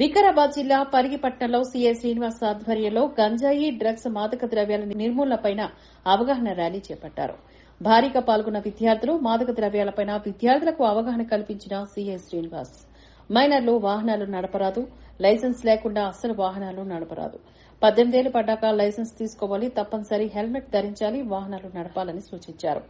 వికారాబాద్ జిల్లా పరిగిపట్నంలో సీఐ శ్రీనివాస్ ఆధ్వర్యంలో గంజాయి డ్రగ్స్ మాదక ద్రవ్యాల నిర్మూలనపై అవగాహన ర్యాలీ చేపట్టారు. భారీగా పాల్గొన్న విద్యార్థులు మాదక ద్రవ్యాలపై విద్యార్థులకు అవగాహన కల్పించిన సీఐ శ్రీనివాస్. మైనర్లు వాహనాలు నడపరాదు లైసెన్స్ లేకుండా అస్సలు వాహనాలు నడపరాదు. పద్దెనిమిదేళ్ళు పడ్డాక లైసెన్స్ తీసుకోవాలి తప్పనిసరి హెల్మెట్ ధరించాలి వాహనాలు నడపాలని సూచించారు.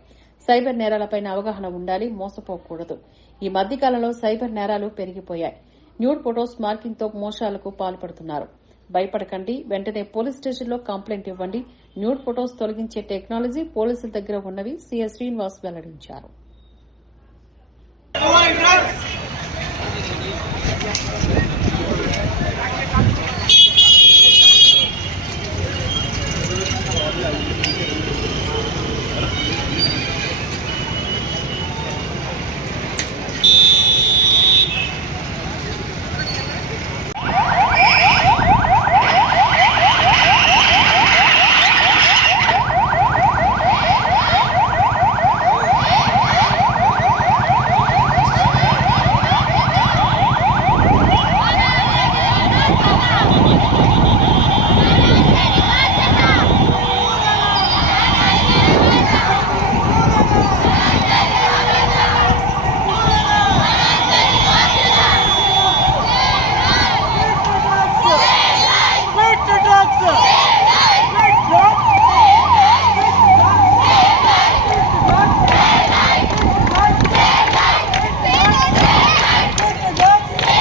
సైబర్ నేరాలపై అవగాహన ఉండాలి మోసపోకూడదు. ఈ మధ్యకాలంలో సైబర్ నేరాలు పెరిగిపోయాయి. న్యూడ్ ఫొటోస్ మార్కింగ్తో మోసాలకు పాల్పడుతున్నారు. భయపడకండి. వెంటనే పోలీస్ స్టేషన్లో కంప్లైంట్ ఇవ్వండి. న్యూడ్ ఫొటోస్ తొలగించే టెక్నాలజీ పోలీసుల దగ్గర ఉన్నవి. సీఎస్ శ్రీనివాస్ వెల్లడించారు.